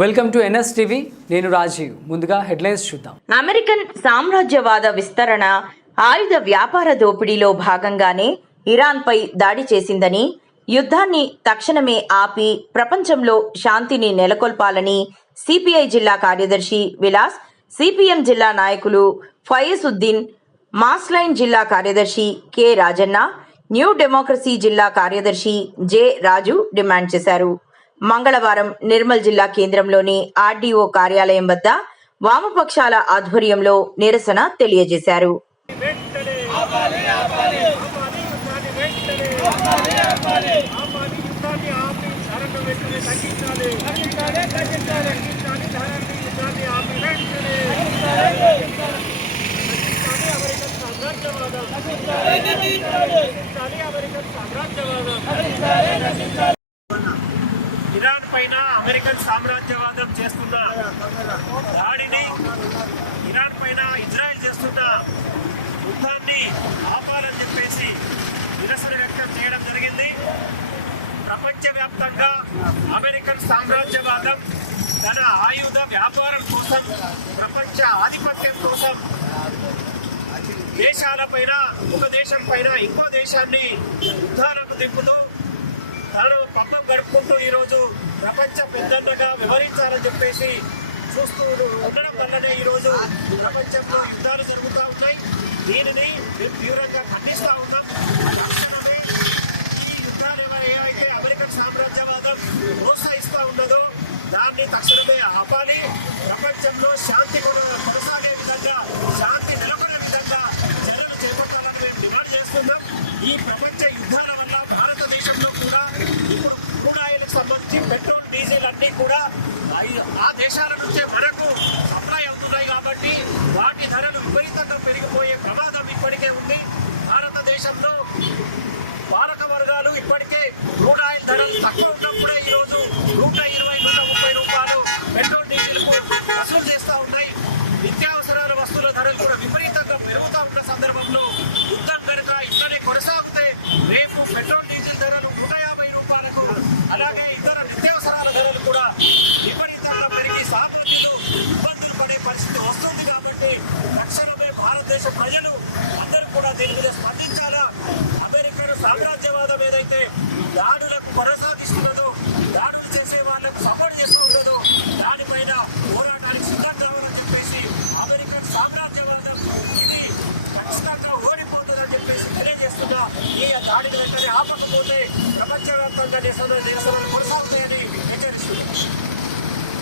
Welcome to NS TV. నేను రాజీవ్. ముందుగా headlines చూద్దాం. అమెరికన్ సామ్రాజ్యవాద విస్తరణ ఆయుధ వ్యాపార దోపిడీలో భాగంగానే ఇరాన్పై దాడి చేసిందని, యుద్ధాన్ని తక్షణమే ఆపి ప్రపంచంలో శాంతిని నెలకొల్పాలని సిపిఐ జిల్లా కార్యదర్శి విలాస్, సిపిఎం జిల్లా నాయకులు ఫయసుద్దీన్, మాస్లైన్ జిల్లా కార్యదర్శి కె రాజన్న, న్యూ డెమోక్రసీ జిల్లా కార్యదర్శి జె రాజు డిమాండ్ చేశారు. మంగళవారం నిర్మల్ జిల్లా కేంద్రంలోని ఆర్డీఓ కార్యాలయం వద్ద వామపక్షాల ఆధ్వర్యంలో నిరసన తెలియజేశారు. ఇరాన్ పైన అమెరికన్ సామ్రాజ్యవాదం చేస్తున్న దాడిని, ఇరాన్ పైన ఇజ్రాయెల్ చేస్తున్న యుద్ధాన్ని ఆపాలని చెప్పేసి నిరసన వ్యక్తం చేయడం జరిగింది. ప్రపంచవ్యాప్తంగా అమెరికన్ సామ్రాజ్యవాదం తన ఆయుధ వ్యాపారం కోసం, ప్రపంచ ఆధిపత్యం కోసం దేశాలపైన, ఒక దేశం పైన ఇంకో దేశాన్ని యుద్ధాలకు దింపుతూ తనను పబ్బం గడుపుకుంటూ ఈరోజు ప్రపంచ పెద్దగా వివరించాలని చెప్పేసి చూస్తూ ఉండడం వల్లనే ఈరోజు ప్రపంచంలో యుద్ధాలు జరుగుతూ ఉన్నాయి. దీనిని మేము తీవ్రంగా ఖండిస్తూ ఉన్నాం. తక్షణమే ఈ యుద్ధాలు ఏవైతే అమెరికన్ సామ్రాజ్యవాదం ప్రోత్సహిస్తూ ఉన్నదో దాన్ని తక్షణమే ఆపాలి. ప్రపంచంలో శాంతి కొనసాగే విధంగా, శాంతి నెలకొనే విధంగా చర్యలు చేపట్టాలని మేము డిమాండ్ చేస్తున్నాం. ఈ ప్రపంచ యుద్ధాల వల్ల భారతదేశంలో కూడా ఇప్పుడు క్రూడ్ ఆయిల్కి సంబంధించి పెట్రోల్, డీజిల్ అన్నీ కూడా ఆ దేశాల నుంచే మనకు సప్లై అవుతున్నాయి కాబట్టి వాటి ధరలు విపరీతంగా పెరిగిపోయే ప్రమాదం ఇప్పటికే ఉంది. భారతదేశంలో పాలక వర్గాలు ఇప్పటికే క్రూడ్ ఆయిల్ ధరలు తక్కువ ఉన్నప్పుడే ఈరోజు 120-130 రూపాయలు పెట్రోల్, డీజిల్కు వసూలు చేస్తూ ఉన్నాయి. నిత్యావసరాల వస్తువుల ధరలు కూడా విపరీతంగా పెరుగుతూ ఉన్న సందర్భంలో యుద్ధం కనుక ఇట్లనే కొనసాగితే రేపు పెట్రోల్, డీజిల్ ధరలు 150 రూపాయలకు, అలాగే ఇతర నిత్యావసరాల ధరలు కూడా విపరీతంగా పెరిగి సామాన్యులు ఇబ్బందులు పడే పరిస్థితి వస్తుంది. కాబట్టి తక్షణమే భారతదేశ ప్రజలు అందరూ కూడా దీని మీద స్పందించాలా. అమెరికన్ సామ్రాజ్యవాదం ఏదైతే దాడులకు కొనసాగిస్తున్నదో, దాడులు చేసే వాళ్లకు సపోర్ట్ చేస్తూ ఉన్నదో దానిపైన పోరాటానికి సిద్ధం కావాలని చెప్పేసి, అమెరికన్ సామ్రాజ్యవాదం ఇది ఖచ్చితంగా ఓడిపోతుందని చెప్పేసి తెలియజేస్తున్నా. ఈ దాడిని వెంటనే ఆపకపోతే ప్రపంచవ్యాప్తంగా నిరసనలు కొనసాగుతాయని